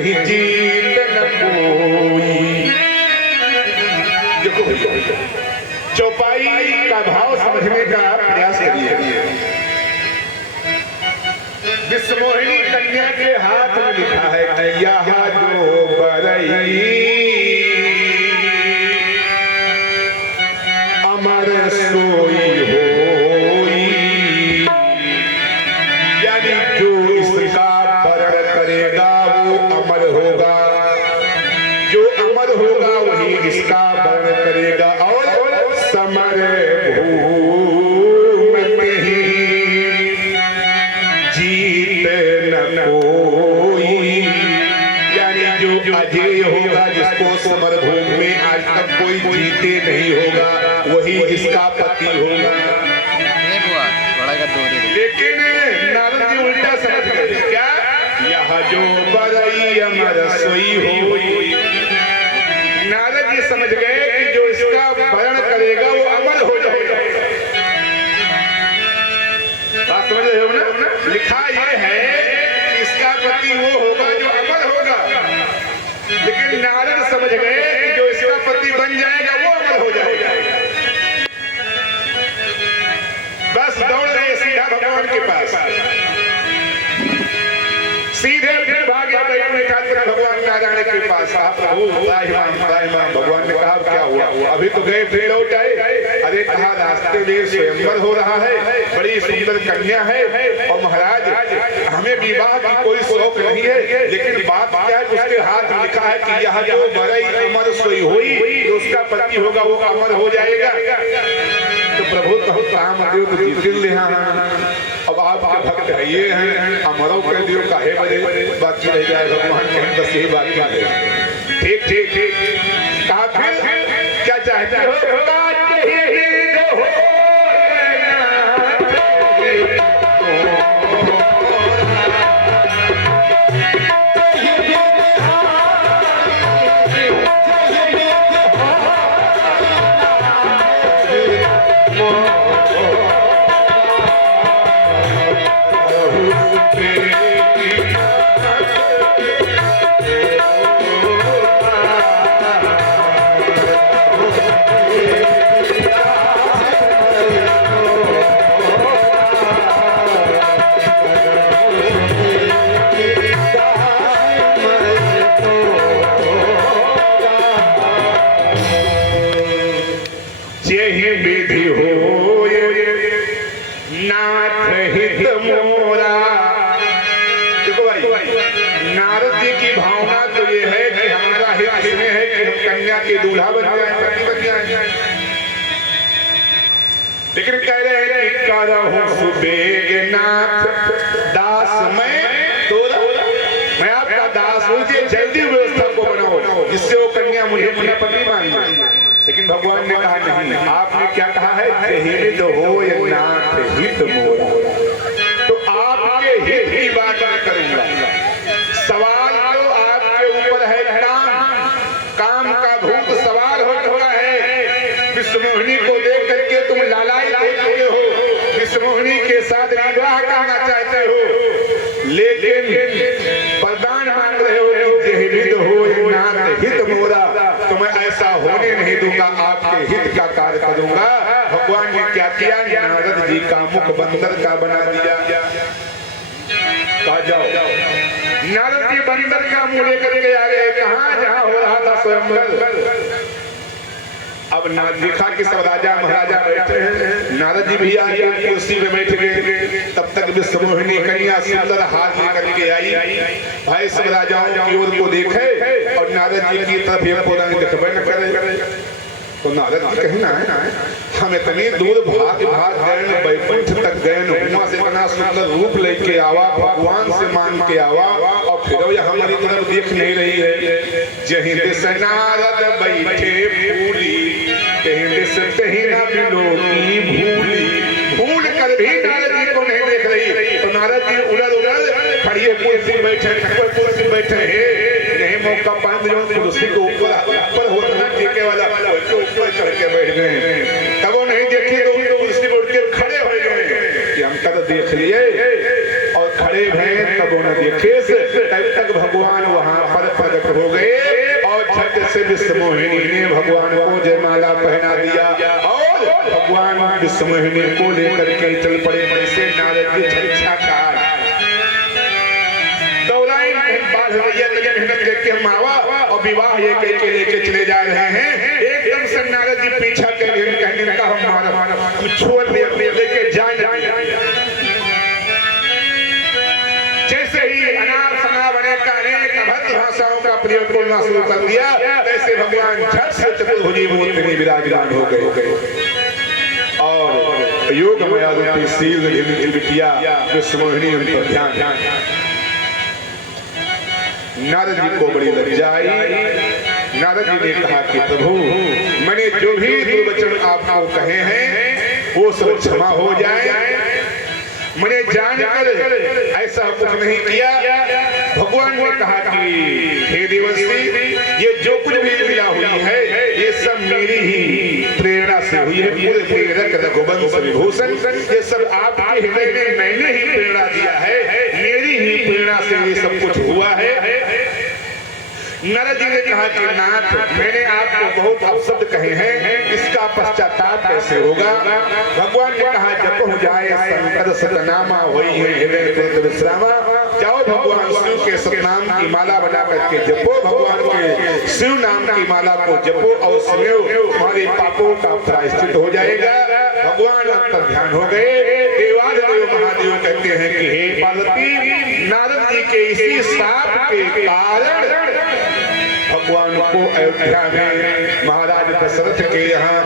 कहीं जीत न कोई। देखो भैया, चौपाई का भाव समझने का प्रयास करिए। विश्वमोहिनी कन्या के हाथ में लिखा है यहाँ जो बरई अमर सोई होई, यानी जो इसका वरण करेगा वो अमर होगा, जो अमर होगा वही इसका वरण करेगा। और समर भूम में ही जीत न कोई, यानी जो अजय होगा, जिसको समर भूमि में आज तक कोई जीते नहीं होगा, वही इसका पति होगा। लेकिन नारद जी उल्टा समझ गए। क्या? यह जो बरई अमर सोई होई। नारद जी समझ गए कि जो इसका वरण करेगा वो अमर हो जाएगा। बात समझ रहे हो ना? लिखा ये है कि इसका पति वो होगा जो अमर होगा, लेकिन नारद समझ गए कि जो इसका पति बन जाएगा वो अमर हो जाएगा। बस दौड़ गए सीधा भगवान के पास, सीधे फिर भागे भगवान नारायण के पास। प्रभु भगवान ने कहा क्या हुआ? अभी तो गए थे लौट आए। अरे कहा रास्ते में स्वयंवर हो रहा है, बड़ी सुंदर कन्या है, और महाराज हमें विवाह की कोई शौक नहीं है, लेकिन बात क्या है? उसके हाथ में लिखा है कि यह जो बरई अमर सोई हुई, जो उसका पति होगा वो अमर हो जाएगा। तो प्रभु कहो काम देव तो जीते ले। अब आपके भक्त है ये हैं, अमरों के दियो काहे बजे बाकी रह जाए भगवान कहें बस यही बात है। ठीक ठीक ठीक। कहा फिर क्या चाहते हो? विधि हो नाथ हित मोरा। देखो भाई, नारद जी की भावना तो ये है कि हमारा हित इसमें है कि हम कन्या के दूल्हा बन जाए, पति बन जाए। लेकिन कह रहे हैं कि करहु सुबेग नाथ दास मैं आपका दास हूँ, जल्दी व्यवस्था को बनाओ जिससे वो कन्या मुझे अपना पति मान जाए। लेकिन भगवान ने कहा नहीं, आपने क्या कहा है? हित हो या नाथ हित मोरा। तो आपके हित की बात मैं करूंगा। सवाल तो आपके ऊपर है काम का भूत सवाल हो चुका है। विश्वमोहिनी को देख करके तुम लालाई हो चुके हो, विश्वमोहिनी के साथ विवाह करना चाहते हो, लेकिन वरदान मांग रहे हो कि हित हो या नाथ हित मोरा। तो मैं ऐसा होने नहीं दूंगा, आपके हित का कार्य करूंगा। भगवान ने क्या किया? नारद जी का मुख बंदर का बना दिया। कहा जाओ। नारद जी बंदर का मुंह लेकर के आ गए कहां? जहां हो रहा था स्वयंवर। अब देखा कि सब राजा महाराजा बैठे हैं, नारद जी भी आए कुर्सी में बैठ गए। तब तक विश्वमोहिनी कन्या सुंदर हाथ लेकर के आई। भाई सब राजाओं की ओर को देखे और नारद जी की तरफ एक पौधा दिखबे न करे। तो नारद जी कहना है हम इतनी दूर भाग गए, बैकुंठ तक गए, वहां से इतना सुंदर रूप लेके आवा, भगवान से मान के आवा, और फिर यह हमारी तरफ देख नहीं रही है। जहीं दिस नारद बैठे फूली, कहीं दिस तहीं न बिलोकी भूली। भूल कर भी नारद जी को नहीं देख रही। तो नारद जी उड़द खड़ी कुर्सी बैठे नहीं मौका पान कुर्सी को ऊपर होता टीके वाला ऊपर चढ़ के बैठ गए। तब वो नहीं देखे तो कुर्सी पर उठ के खड़े हो गए कि हम कद देख लिए। और खड़े महादेव हैं तब न देखे तब तक भगवान वहां पर प्रकट हो गए और झट से विश्वमोहिनी ने भगवान को जयमाला पहना दिया और भगवान विश्वमोहिनी को लेकर के चल पड़े। ऐसे नारद जी छलछा काल दौड़ाई बाढ़ मेहनत करके हम आवा और विवाह ये के लेके चले जा रहे हैं। एकदम से नारद जी पीछा कहने लगा हम छोड़ लेके जाए। जैसे ही अनाप शनाप अनेक अभद्र भाषाओं का प्रयोग करना शुरू कर दिया वैसे भगवान झट से चतुर्भुजी मूर्ति में विराजमान हो गए और योग माया रूपी शील की बिटिया विश्वमोहिनी उन पर ध्यान। नारद जी को बड़ी लज्जा आई। नारद जी ने कहा कि प्रभु मैंने जो भी दुर्वचन आपको कहे हैं वो सब क्षमा हो जाए। मैंने जानकर ऐसा कुछ नहीं किया। भगवान ने कहा कि हे देवर्षि ये जो कुछ भी लीला हुई है ये सब मेरी ही प्रेरणा से हुई है। पूरे प्रेरक रघुवंश विभूषण ये सब आपके हृदय में मैंने ही प्रेरणा दिया है। मेरी ही प्रेरणा से ये सब कुछ हुआ है। नारद जी ने कहा कि नाथ मैंने आपको बहुत अपशब्द कहे हैं इसका पश्चाताप कैसे होगा। भगवान ने कहा जप हो जाए शंकर सतनामा वही है हृदय कृत विश्रामा। जाओ भगवान शिव के सतनाम की माला बना करके जपो। भगवान के शिव नाम की माला को जपो और स्वयं हमारे पापों का प्रायश्चित हो जाएगा। भगवान अंतर ध्यान हो गए। देवाधिदेव महादेव कहते हैं कि हे पार्वती नारद जी के इसी शाप के कारण भगवान को अयोध्या में महाराज दशरथ के यहाँ